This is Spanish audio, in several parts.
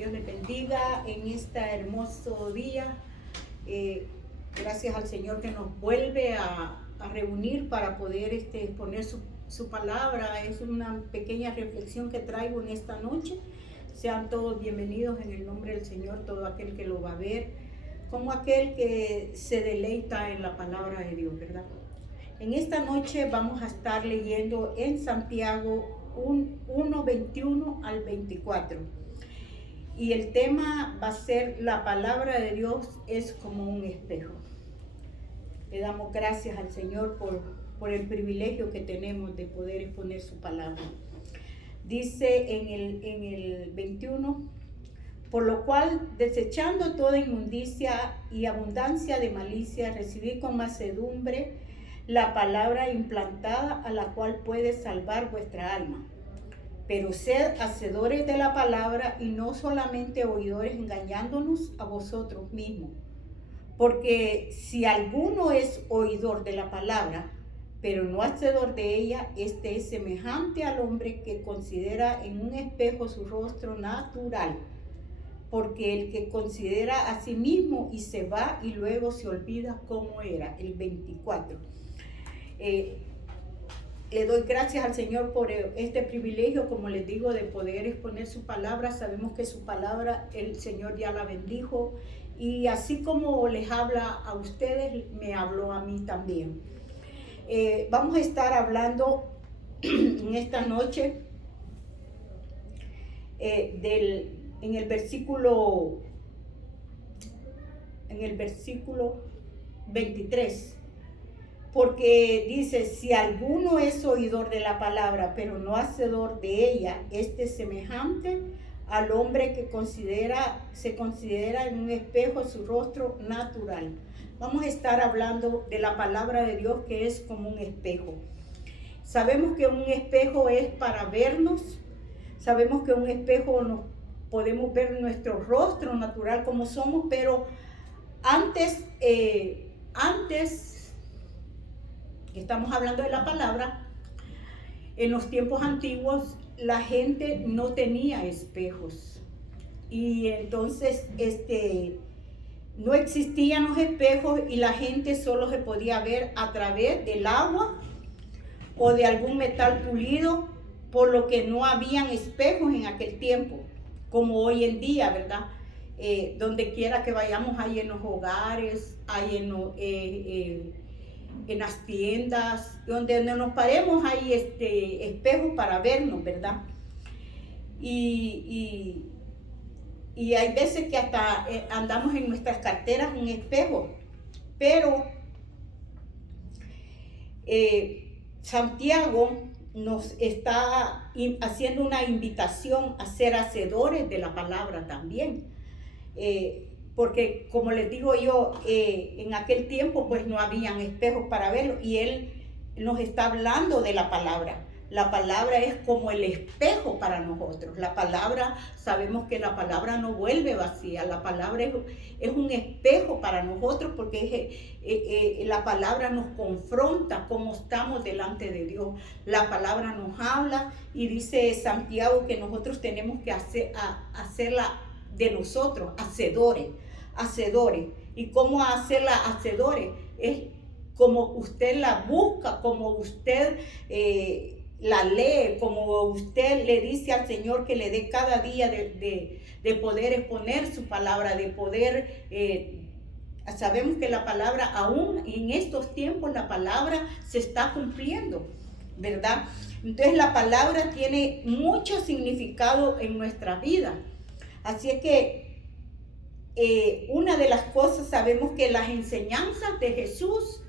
Dios les bendiga en este hermoso día. Gracias al Señor que nos vuelve a reunir para poder exponer su palabra. Es una pequeña reflexión que traigo en esta noche. Sean todos bienvenidos en el nombre del Señor, todo aquel que lo va a ver, como aquel que se deleita en la palabra de Dios, ¿verdad? En esta noche vamos a estar leyendo en Santiago 1, 21 al 24. Y el tema va a ser: la palabra de Dios es como un espejo. Le damos gracias al Señor por el privilegio que tenemos de poder exponer su palabra. Dice en el 21: por lo cual, desechando toda inmundicia y abundancia de malicia, recibid con mansedumbre la palabra implantada, a la cual puede salvar vuestra alma. Pero sed hacedores de la palabra y no solamente oidores, engañándonos a vosotros mismos. Porque si alguno es oidor de la palabra, pero no hacedor de ella, este es semejante al hombre que considera en un espejo su rostro natural. Porque el que considera a sí mismo y se va y luego se olvida cómo era. El 24. Le doy gracias al Señor por este privilegio, como les digo, de poder exponer su palabra. Sabemos que su palabra el Señor ya la bendijo, y así como les habla a ustedes, me habló a mí también. Vamos a estar hablando en esta noche en el versículo 23. Porque dice: si alguno es oidor de la palabra, pero no hacedor de ella, este es semejante al hombre que se considera en un espejo su rostro natural. Vamos a estar hablando de la palabra de Dios, que es como un espejo. Sabemos que un espejo es para vernos. Sabemos que un espejo nos podemos ver nuestro rostro natural como somos, pero antes estamos hablando de la palabra. En los tiempos antiguos la gente no tenía espejos, y entonces no existían los espejos, y la gente solo se podía ver a través del agua o de algún metal pulido, por lo que no habían espejos en aquel tiempo como hoy en día, ¿verdad? Donde quiera que vayamos, hay en los hogares, hay en las tiendas, donde nos paremos hay espejos para vernos, ¿verdad? Y hay veces que hasta andamos en nuestras carteras un espejo. Pero Santiago nos está haciendo una invitación a ser hacedores de la palabra también. Porque, como les digo yo, en aquel tiempo pues no habían espejos para verlo, y él nos está hablando de la palabra. La palabra es como el espejo para nosotros. La palabra, sabemos que la palabra no vuelve vacía. La palabra es un espejo para nosotros, porque la palabra nos confronta cómo estamos delante de Dios. La palabra nos habla, y dice Santiago que nosotros tenemos que hacerla de nosotros, hacedores. ¿Y cómo hacerla hacedores? Es como usted la busca, como usted la lee, como usted le dice al Señor que le dé cada día de poder exponer su palabra, de poder... sabemos que la palabra, aún en estos tiempos, la palabra se está cumpliendo, ¿verdad? Entonces la palabra tiene mucho significado en nuestra vida. Así es que una de las cosas, sabemos que las enseñanzas de Jesús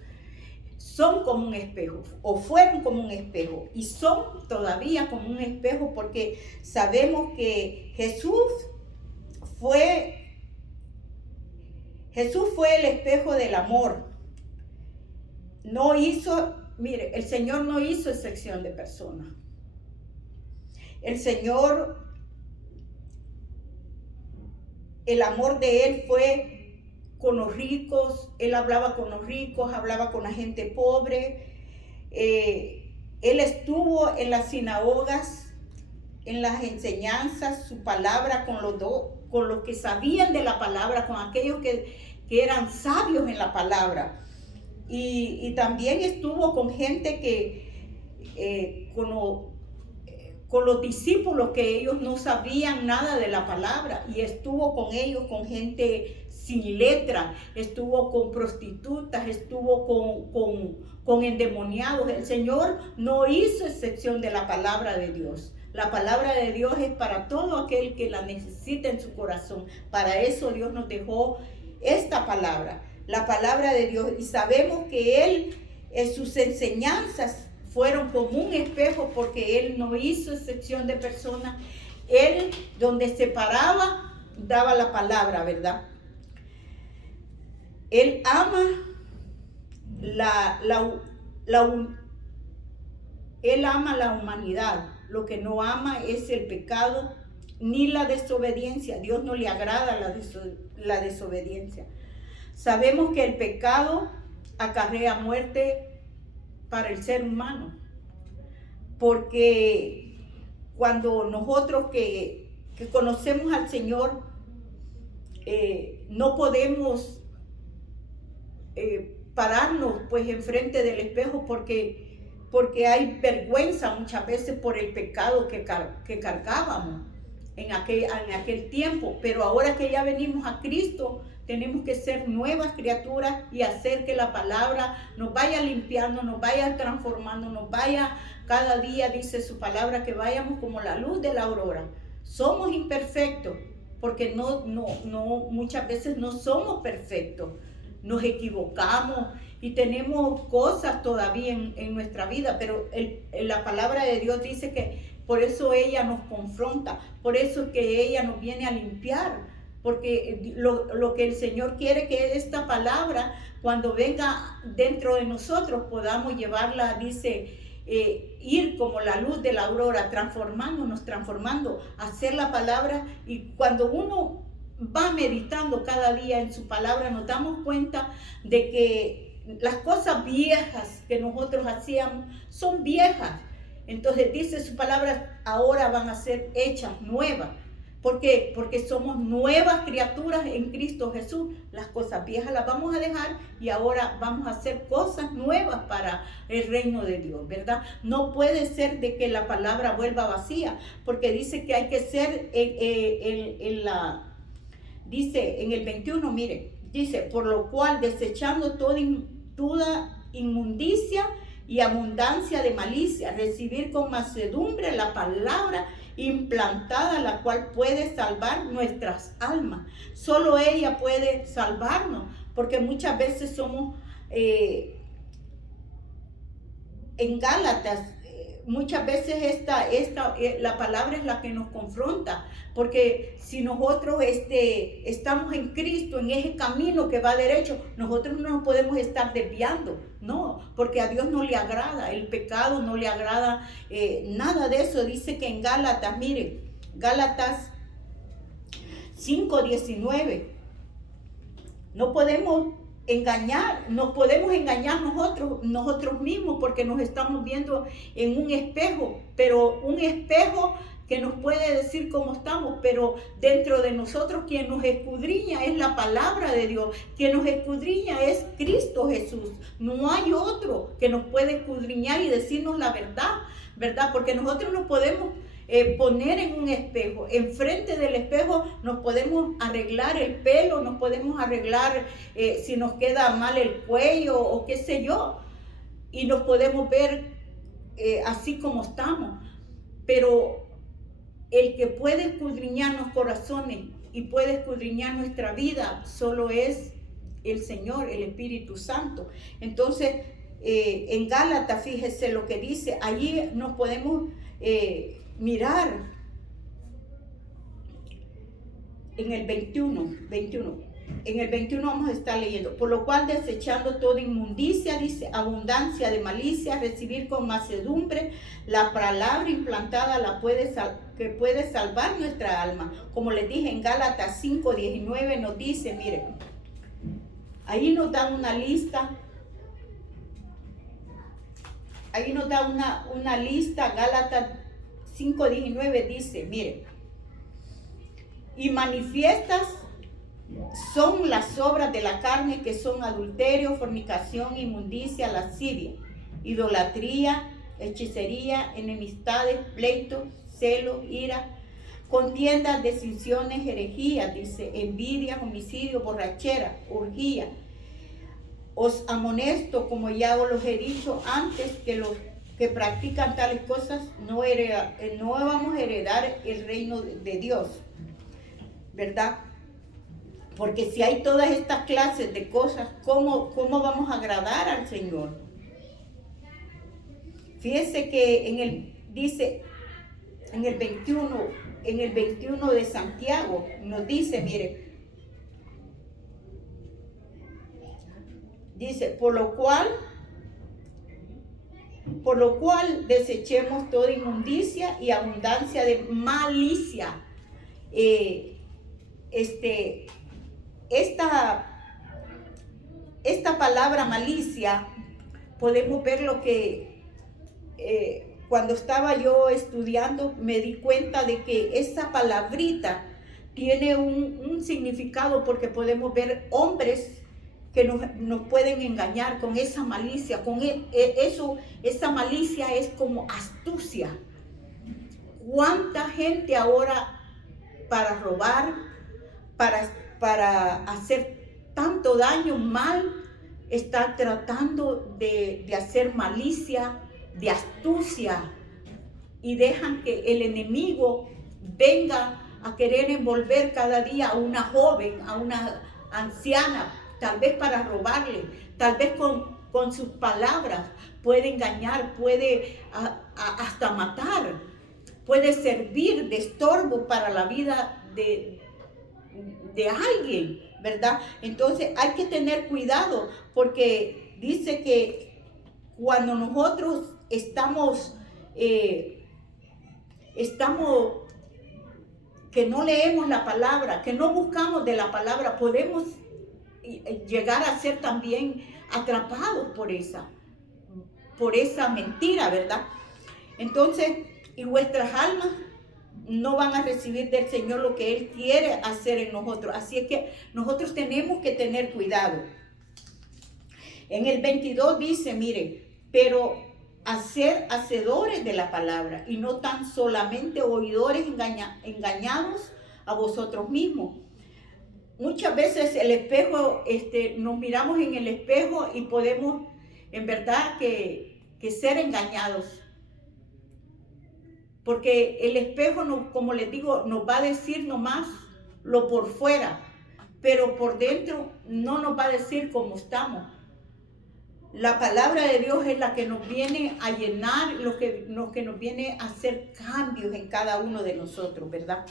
son como un espejo, o fueron como un espejo, y son todavía como un espejo, porque sabemos que Jesús fue el espejo del amor. Mire, el Señor no hizo excepción de personas. El Señor, el amor de Él fue con los ricos. Él hablaba con los ricos, hablaba con la gente pobre. Él estuvo en las sinagogas, en las enseñanzas, su palabra con con los que sabían de la palabra, con aquellos que eran sabios en la palabra. Y también estuvo con gente que, con los discípulos que ellos no sabían nada de la palabra, y estuvo con ellos, con gente sin letra, estuvo con prostitutas, estuvo con endemoniados. El Señor no hizo excepción de la palabra de Dios. La palabra de Dios es para todo aquel que la necesita en su corazón. Para eso Dios nos dejó esta palabra, la palabra de Dios, y sabemos que Él, en sus enseñanzas, fueron como un espejo, porque Él no hizo excepción de personas. Él, donde se paraba, daba la palabra, ¿verdad? Él ama Él ama la humanidad. Lo que no ama es el pecado ni la desobediencia. A Dios no le agrada la desobediencia. Sabemos que el pecado acarrea muerte para el ser humano, porque cuando nosotros que conocemos al Señor, no podemos pararnos pues enfrente del espejo, porque hay vergüenza muchas veces por el pecado que cargábamos en aquel tiempo. Pero ahora que ya venimos a Cristo, tenemos que ser nuevas criaturas y hacer que la palabra nos vaya limpiando, nos vaya transformando, nos vaya cada día, dice su palabra, que vayamos como la luz de la aurora. Somos imperfectos, porque muchas veces no somos perfectos. Nos equivocamos y tenemos cosas todavía en nuestra vida, pero la palabra de Dios dice que por eso ella nos confronta, por eso es que ella nos viene a limpiar, porque lo que el Señor quiere, que esta palabra, cuando venga dentro de nosotros, podamos llevarla, dice, ir como la luz de la aurora, transformando, hacer la palabra. Y cuando uno va meditando cada día en su palabra, nos damos cuenta de que las cosas viejas que nosotros hacíamos son viejas. Entonces dice su palabra, ahora van a ser hechas nuevas. ¿Por qué? Porque somos nuevas criaturas en Cristo Jesús. Las cosas viejas las vamos a dejar y ahora vamos a hacer cosas nuevas para el reino de Dios, ¿verdad? No puede ser de que la palabra vuelva vacía, porque dice que hay que ser dice en el 21, mire, dice, por lo cual desechando toda inmundicia y abundancia de malicia, recibir con mansedumbre la palabra implantada, la cual puede salvar nuestras almas. Solo ella puede salvarnos, porque muchas veces somos en Gálatas, muchas veces la palabra es la que nos confronta, porque si nosotros estamos en Cristo, en ese camino que va derecho, nosotros no nos podemos estar desviando, no, porque a Dios no le agrada, el pecado no le agrada, nada de eso. Dice que en Gálatas, mire, Gálatas 5:19, no podemos nos podemos engañar nosotros mismos, porque nos estamos viendo en un espejo, pero un espejo que nos puede decir cómo estamos, pero dentro de nosotros quien nos escudriña es la palabra de Dios, quien nos escudriña es Cristo Jesús. No hay otro que nos puede escudriñar y decirnos la verdad, porque nosotros nos podemos poner en un espejo, enfrente del espejo nos podemos arreglar el pelo, nos podemos arreglar si nos queda mal el cuello o qué sé yo, y nos podemos ver así como estamos, pero el que puede escudriñar los corazones y puede escudriñar nuestra vida solo es el Señor, el Espíritu Santo. Entonces en Gálatas, fíjese lo que dice, allí nos podemos mirar en el 21. En el 21 vamos a estar leyendo, por lo cual desechando toda inmundicia, dice, abundancia de malicia, recibir con mansedumbre la palabra implantada, que puede salvar nuestra alma. Como les dije, en Gálatas 5:19 nos dice, miren, ahí nos da una lista. Ahí nos da una lista. Gálatas 5:19 dice, mire, y manifiestas son las obras de la carne, que son adulterio, fornicación, inmundicia, lascivia, idolatría, hechicería, enemistades, pleitos, celos, ira, contiendas, disensiones, herejías, dice, envidias, homicidios, borrachera, orgía. Os amonesto, como ya os los he dicho antes, que los que practican tales cosas no vamos a heredar el reino de Dios, ¿verdad? Porque si hay todas estas clases de cosas, ¿cómo vamos a agradar al Señor? Fíjese que dice en el 21 de Santiago, nos dice, mire, dice, por lo cual desechemos toda inmundicia y abundancia de malicia. Esta palabra malicia, podemos ver lo que cuando estaba yo estudiando, me di cuenta de que esa palabrita tiene un significado, porque podemos ver hombres que nos pueden engañar con esa malicia, esa malicia es como astucia. ¿Cuánta gente ahora para robar, para hacer tanto daño mal, está tratando de hacer malicia, de astucia, y dejan que el enemigo venga a querer envolver cada día a una joven, a una anciana, tal vez para robarle, tal vez con sus palabras puede engañar, puede hasta matar, puede servir de estorbo para la vida de alguien, ¿verdad? Entonces hay que tener cuidado, porque dice que cuando nosotros estamos que no leemos la palabra, que no buscamos de la palabra, podemos llegar a ser también atrapados por esa mentira, ¿verdad? Entonces, y vuestras almas no van a recibir del Señor lo que Él quiere hacer en nosotros. Así es que nosotros tenemos que tener cuidado. En el 22 dice, mire, pero hacer hacedores de la palabra y no tan solamente oidores engañados a vosotros mismos. Muchas veces el espejo, nos miramos en el espejo y podemos en verdad que ser engañados. Porque el espejo, como les digo, nos va a decir nomás lo por fuera, pero por dentro no nos va a decir cómo estamos. La palabra de Dios es la que nos viene a llenar, lo que nos viene a hacer cambios en cada uno de nosotros, ¿verdad?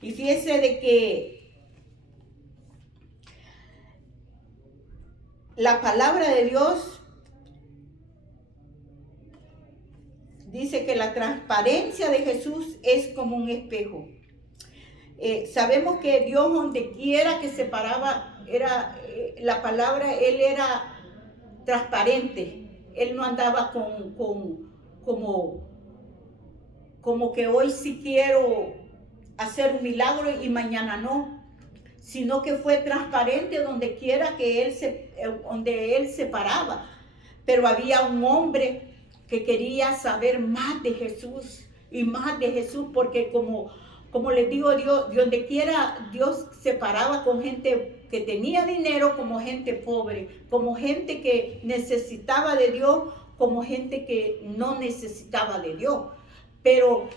Y fíjese de que la palabra de Dios dice que la transparencia de Jesús es como un espejo. Sabemos que Dios, donde quiera que se paraba, la palabra, Él era transparente. Él no andaba como que hoy sí quiero hacer un milagro y mañana no, sino que fue transparente donde quiera que donde él se paraba. Pero había un hombre que quería saber más de Jesús y más de Jesús, porque como les digo, Dios, donde quiera Dios se paraba con gente que tenía dinero, como gente pobre, como gente que necesitaba de Dios, como gente que no necesitaba de Dios. Pero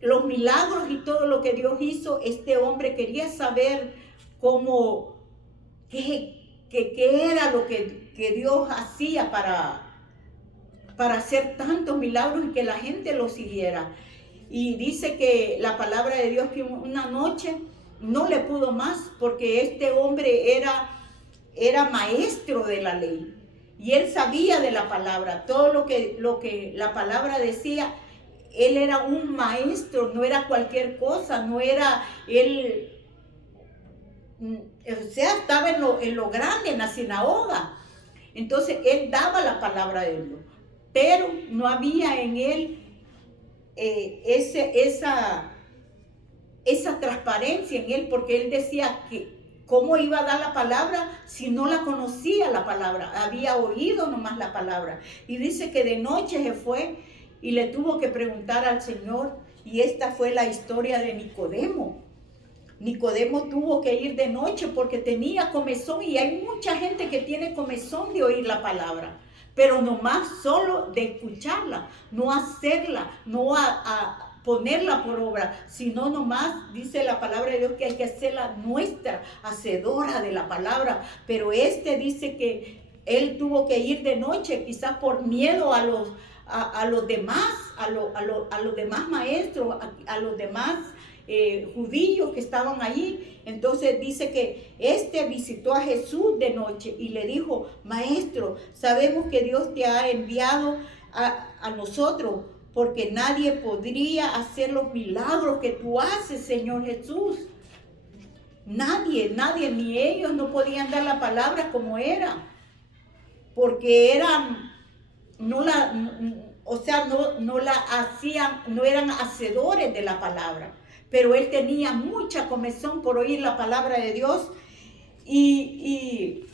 los milagros y todo lo que Dios hizo, este hombre quería saber qué era lo que Dios hacía para hacer tantos milagros y que la gente lo siguiera. Y dice que la palabra de Dios, que una noche no le pudo más, porque este hombre era maestro de la ley y él sabía de la palabra, todo lo que la palabra decía. Él era un maestro, no era cualquier cosa, no era él, o sea, estaba en lo grande, en la sinagoga. Entonces él daba la palabra de Dios, pero no había en él esa transparencia en él, porque él decía que cómo iba a dar la palabra si no la conocía la palabra, había oído nomás la palabra. Y dice que de noche se fue y le tuvo que preguntar al Señor, y esta fue la historia de Nicodemo. Nicodemo tuvo que ir de noche porque tenía comezón, y hay mucha gente que tiene comezón de oír la palabra, pero nomás solo de escucharla, no hacerla, no a ponerla por obra, sino nomás dice la palabra de Dios que hay que hacerla nuestra, hacedora de la palabra. Pero dice que él tuvo que ir de noche, quizás por miedo a los demás, a los demás maestros, a los demás judíos que estaban allí. Entonces dice que visitó a Jesús de noche y le dijo: Maestro, sabemos que Dios te ha enviado a nosotros, porque nadie podría hacer los milagros que tú haces, Señor Jesús. Nadie, ni ellos no podían dar la palabra como era, porque no la hacían, no eran hacedores de la palabra. Pero él tenía mucha comezón por oír la palabra de Dios, y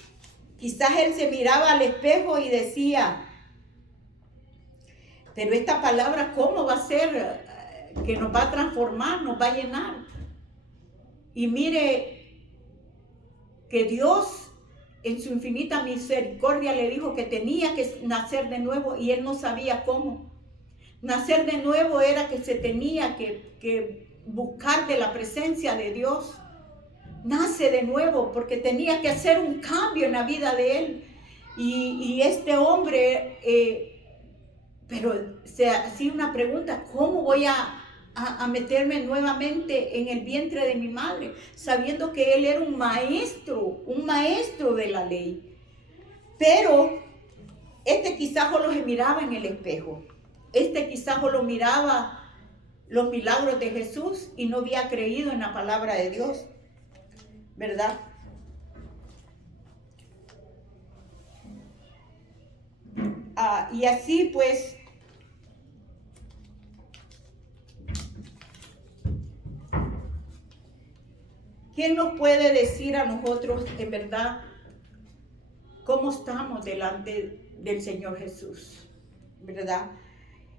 quizás él se miraba al espejo y decía: pero esta palabra, ¿cómo va a ser que nos va a transformar, nos va a llenar? Y mire que Dios en su infinita misericordia le dijo que tenía que nacer de nuevo, y él no sabía cómo. Nacer de nuevo era que se tenía que buscar de la presencia de Dios. Nace de nuevo porque tenía que hacer un cambio en la vida de él. Y este hombre, pero se hacía una pregunta: ¿cómo voy a meterme nuevamente en el vientre de mi madre? Sabiendo que él era un maestro de la ley. Pero quizás solo se miraba en el espejo. Quizás solo miraba los milagros de Jesús y no había creído en la palabra de Dios, ¿verdad? Y así pues, ¿quién nos puede decir a nosotros en verdad cómo estamos delante del Señor Jesús, verdad?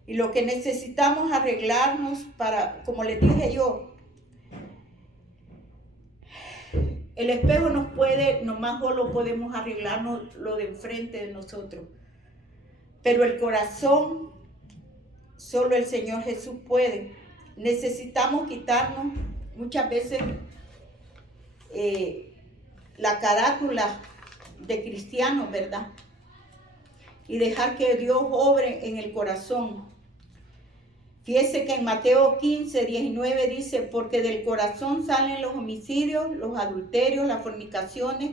Y lo que necesitamos arreglarnos para, como les dije yo, el espejo nomás solo podemos arreglarnos lo de enfrente de nosotros. Pero el corazón, solo el Señor Jesús puede. Necesitamos quitarnos muchas veces la carátula de cristiano, ¿verdad? Y dejar que Dios obre en el corazón. Fíjese que en Mateo 15, 19 dice: porque del corazón salen los homicidios, los adulterios, las fornicaciones,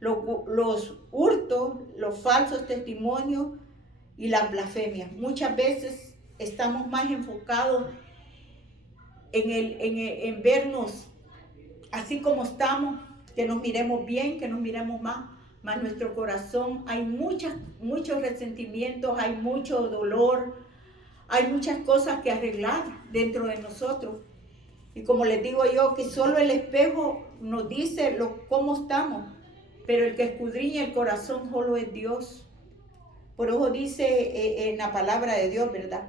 los hurtos, los falsos testimonios y las blasfemias. Muchas veces estamos más enfocados en vernos así como estamos, que nos miremos bien, que nos miremos más nuestro corazón. Hay muchos resentimientos, hay mucho dolor, hay muchas cosas que arreglar dentro de nosotros. Y como les digo yo, que solo el espejo nos dice cómo estamos, pero el que escudriña el corazón solo es Dios. Por eso dice en la palabra de Dios, ¿verdad?,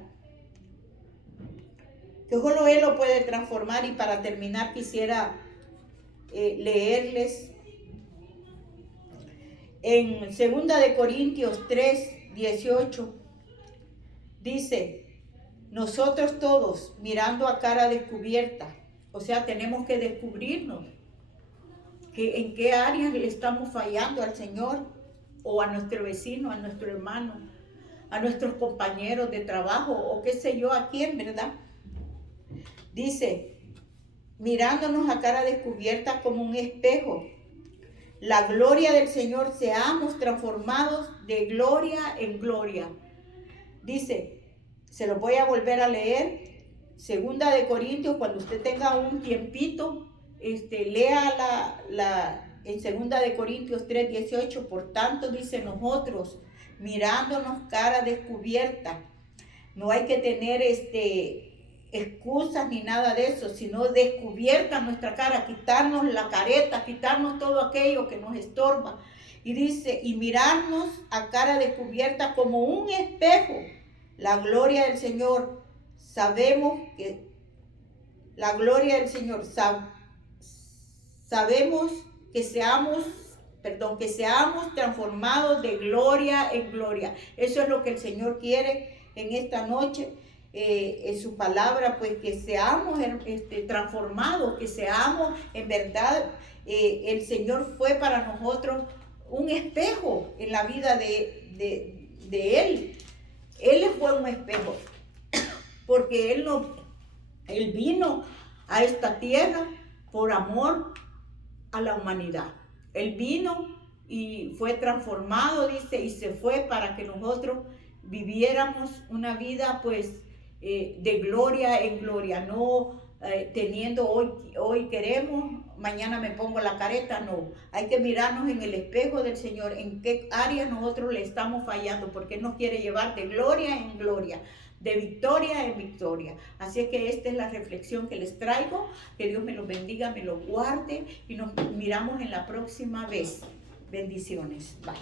que solo Él lo puede transformar. Y para terminar quisiera leerles en 2 de Corintios 3, 18. Dice: nosotros todos, mirando a cara descubierta, o sea, tenemos que descubrirnos en qué áreas le estamos fallando al Señor, o a nuestro vecino, a nuestro hermano, a nuestros compañeros de trabajo, o qué sé yo, a quién, ¿verdad? Dice: mirándonos a cara descubierta como un espejo, la gloria del Señor, seamos transformados de gloria en gloria. Dice, se lo voy a volver a leer, 2 de Corintios, cuando usted tenga un tiempito, lea en 2 de Corintios 3, 18. Por tanto, dice, nosotros, mirándonos cara descubierta, no hay que tener excusas ni nada de eso, sino descubierta nuestra cara, quitarnos la careta, quitarnos todo aquello que nos estorba. Y dice, y mirarnos a cara descubierta como un espejo, la gloria del Señor. Sabemos que la gloria del Señor, sabemos que seamos transformados de gloria en gloria. Eso es lo que el Señor quiere en esta noche. En su palabra, pues que seamos transformados, que seamos en verdad, el Señor fue para nosotros un espejo en la vida de Él. Él fue un espejo, porque Él vino a esta tierra por amor a la humanidad. Él vino y fue transformado, dice, y se fue para que nosotros viviéramos una vida, pues, de gloria en gloria, no teniendo hoy queremos, mañana me pongo la careta, no. Hay que mirarnos en el espejo del Señor, en qué áreas nosotros le estamos fallando, porque Él nos quiere llevar de gloria en gloria, de victoria en victoria. Así es que esta es la reflexión que les traigo. Que Dios me los bendiga, me los guarde y nos miramos en la próxima vez. Bendiciones. Bye.